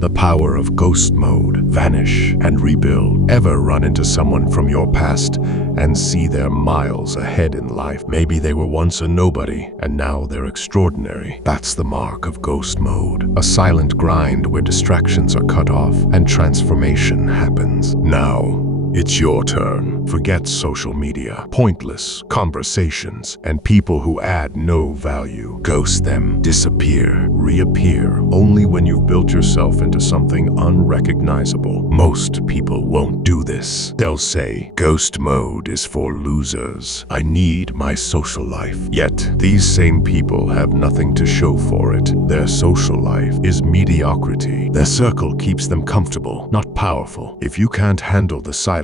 The power of ghost mode. Vanish and rebuild. Ever run into someone from your past and see they're miles ahead in life? Maybe they were once a nobody and now they're extraordinary. That's the mark of ghost mode. A silent grind where distractions are cut off and transformation happens. Now, it's your turn. Forget social media, pointless conversations, and people who add no value. Ghost them, disappear, reappear, only when you've built yourself into something unrecognizable. Most people won't do this. They'll say, ghost mode is for losers. I need my social life. Yet, these same people have nothing to show for it. Their social life is mediocrity. Their circle keeps them comfortable, not powerful. If you can't handle the silence,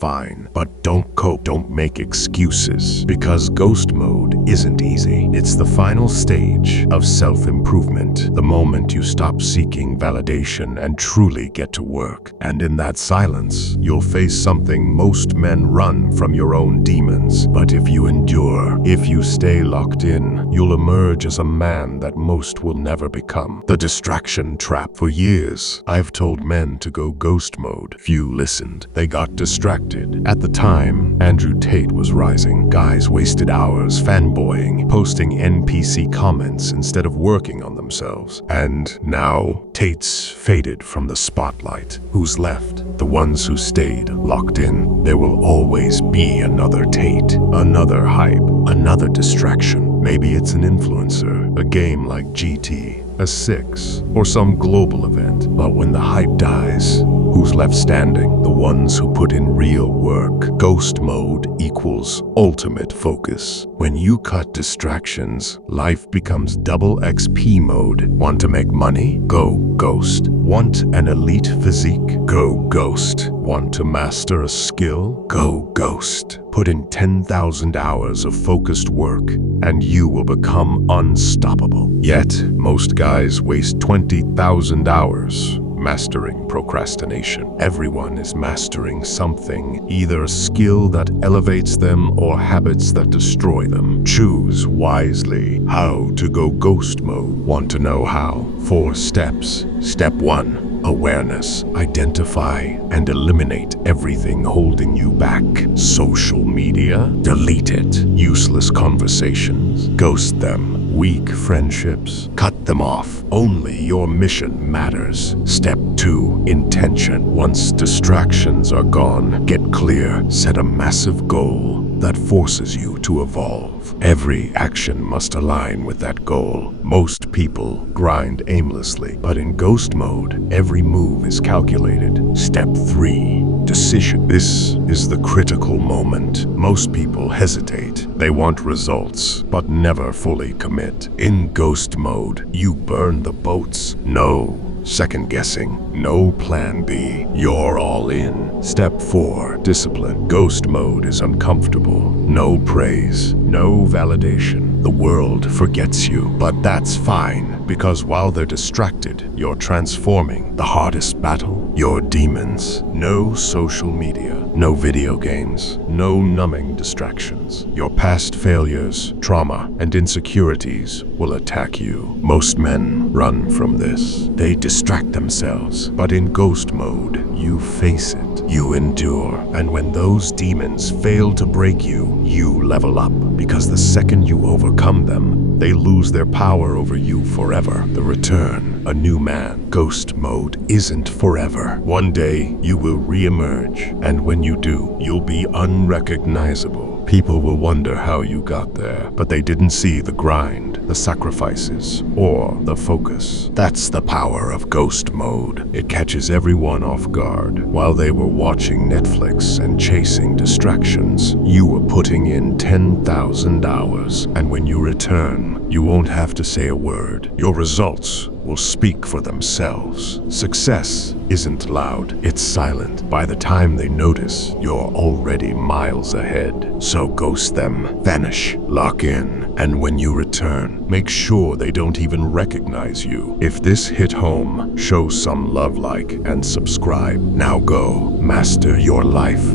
fine. But don't cope, don't make excuses. Because ghost mode isn't easy. It's the final stage of self-improvement. The moment you stop seeking validation and truly get to work. And in that silence, you'll face something most men run from: your own demons. But if you endure, if you stay locked in, you'll emerge as a man that most will never become. The distraction trap. For years, I've told men to go ghost mode. Few listened. They got distracted. At the time, Andrew Tate was rising. Guys wasted hours fanboying, posting NPC comments instead of working on themselves. And now, Tate's faded from the spotlight. Who's left? The ones who stayed locked in. There will always be another Tate, another hype, another distraction. Maybe it's an influencer, a game like GT, a 6, or some global event. But when the hype dies, who's left standing? The ones who put in real work. Ghost mode equals ultimate focus. When you cut distractions, life becomes double XP mode. Want to make money? Go ghost. Want an elite physique? Go ghost. Want to master a skill? Go ghost. Put in 10,000 hours of focused work, and you will become unstoppable. Yet, most guys waste 20,000 hours mastering procrastination. Everyone is mastering something, either a skill that elevates them or habits that destroy them. Choose wisely. How to go ghost mode. Want to know how? 4 steps. Step 1. Awareness. Identify and eliminate everything holding you back. Social media? Delete it. Useless conversations? Ghost them. Weak friendships? Cut them off. Only your mission matters. Step 2. Intention. Once distractions are gone, get clear. Set a massive goal that forces you to evolve. Every action must align with that goal. Most people grind aimlessly, but in ghost mode, every move is calculated. Step 3. Decision. This is the critical moment. Most people hesitate. They want results, but never fully commit. In ghost mode, you burn the boats. No second guessing, no plan B. You're all in. Step 4. Discipline. Ghost mode is uncomfortable. No praise, no validation. The world forgets you, but that's fine, because while they're distracted, you're transforming. The hardest battle? Your demons. No social media, no video games, no numbing distractions. Your past failures, trauma, and insecurities will attack you. Most men run from this. They distract themselves, but in ghost mode, you face it, you endure, and when those demons fail to break you, you level up, because the second you overcome them, they lose their power over you forever. The return, a new man. Ghost mode isn't forever. One day, you will re-emerge, and when you do, you'll be unrecognizable. People will wonder how you got there, but they didn't see the grind, the sacrifices, or the focus. That's the power of ghost mode. It catches everyone off guard. While they were watching Netflix and chasing distractions, you were putting in 10,000 hours, and when you return, you won't have to say a word. Your results will speak for themselves. Success isn't loud, it's silent. By the time they notice, you're already miles ahead. So ghost them, vanish, lock in, and when you return, make sure they don't even recognize you. If this hit home, show some love, like, and subscribe. Now go, master your life.